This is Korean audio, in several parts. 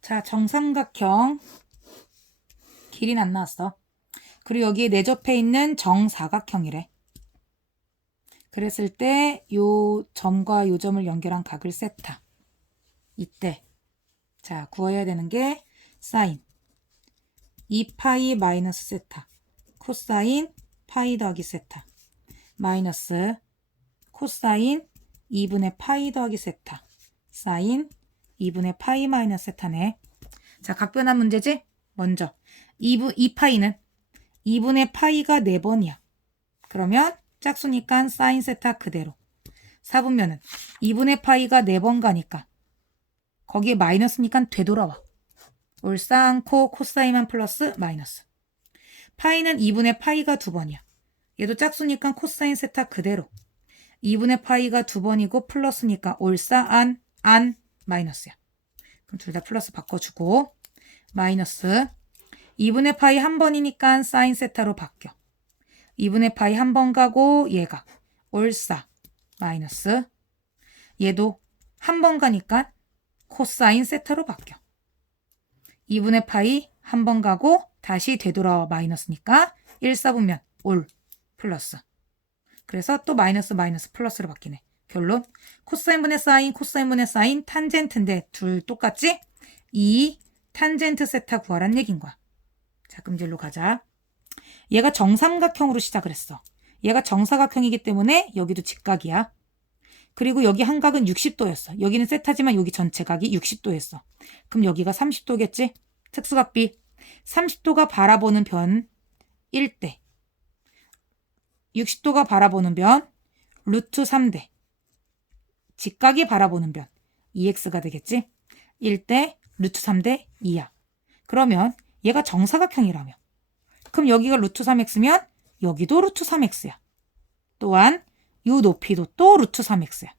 자, 정삼각형. 길이는 안 나왔어. 그리고 여기 내접해 있는 정사각형이래. 그랬을 때 요 점과 요 점을 연결한 각을 세타. 이때 자 구해야 되는 게 사인 2파이 마이너스 세타 코사인 파이 더하기 세타 마이너스 코사인 2분의 파이 더하기 세타 사인 2분의 파이 마이너스 세타네. 자 각변한 문제지? 먼저 2분 2파이는 2분의 파이가 4번이야. 그러면 짝수니까 사인 세타 그대로. 4분면은 2분의 파이가 4번 가니까 거기에 마이너스니까 되돌아와. 올쌍코 코사인만 플러스 마이너스. 파이는 2분의 파이가 2번이야. 얘도 짝수니까 코사인 세타 그대로. 2분의 파이가 2번이고 플러스니까 올싸 안 안 마이너스야. 그럼 둘 다 플러스 바꿔주고 마이너스 2분의 파이 한 번이니까 사인 세타로 바뀌어. 2분의 파이 한 번 가고 얘가 올싸 마이너스 얘도 한 번 가니까 코사인 세타로 바뀌어. 2분의 파이 한 번 가고 다시 되돌아와 마이너스니까 1, 4분면 올 플러스. 그래서 또 마이너스 마이너스 플러스로 바뀌네. 결론 코사인분의 사인 코사인분의 사인 탄젠트인데 둘 똑같지? 이 탄젠트 세타 구하란 얘긴 거야. 자 이제로 가자. 얘가 정삼각형으로 시작을 했어. 얘가 정사각형이기 때문에 여기도 직각이야. 그리고 여기 한 각은 60도였어. 여기는 세타지만 여기 전체 각이 60도였어. 그럼 여기가 30도겠지? 특수각비. 30도가 바라보는 변 1대. 60도가 바라보는 변 루트 3대. 직각이 바라보는 변 2x가 되겠지? 1대 루트 3대 2야. 그러면 얘가 정사각형이라며. 그럼 여기가 루트 3x면 여기도 루트 3x야. 또한 요 높이도 또 루트 3x야.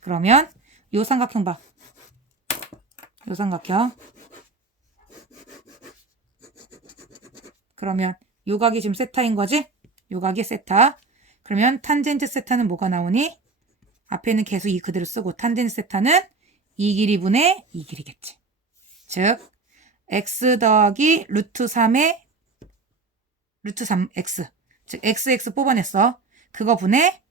그러면 요 삼각형 봐. 요 삼각형. 그러면 요 각이 지금 세타인 거지? 요 각이 세타. 그러면 탄젠트 세타는 뭐가 나오니? 앞에는 계속 이 그대로 쓰고 탄젠트 세타는 이 길이분의 이 길이겠지. 즉 x 더하기 루트 3의 루트 3x 즉 xx 뽑아냈어. 그거 분의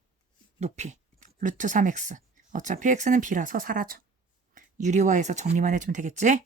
높이 루트 3x 어차피 x는 b라서 사라져. 유리화해서 정리만 해주면 되겠지?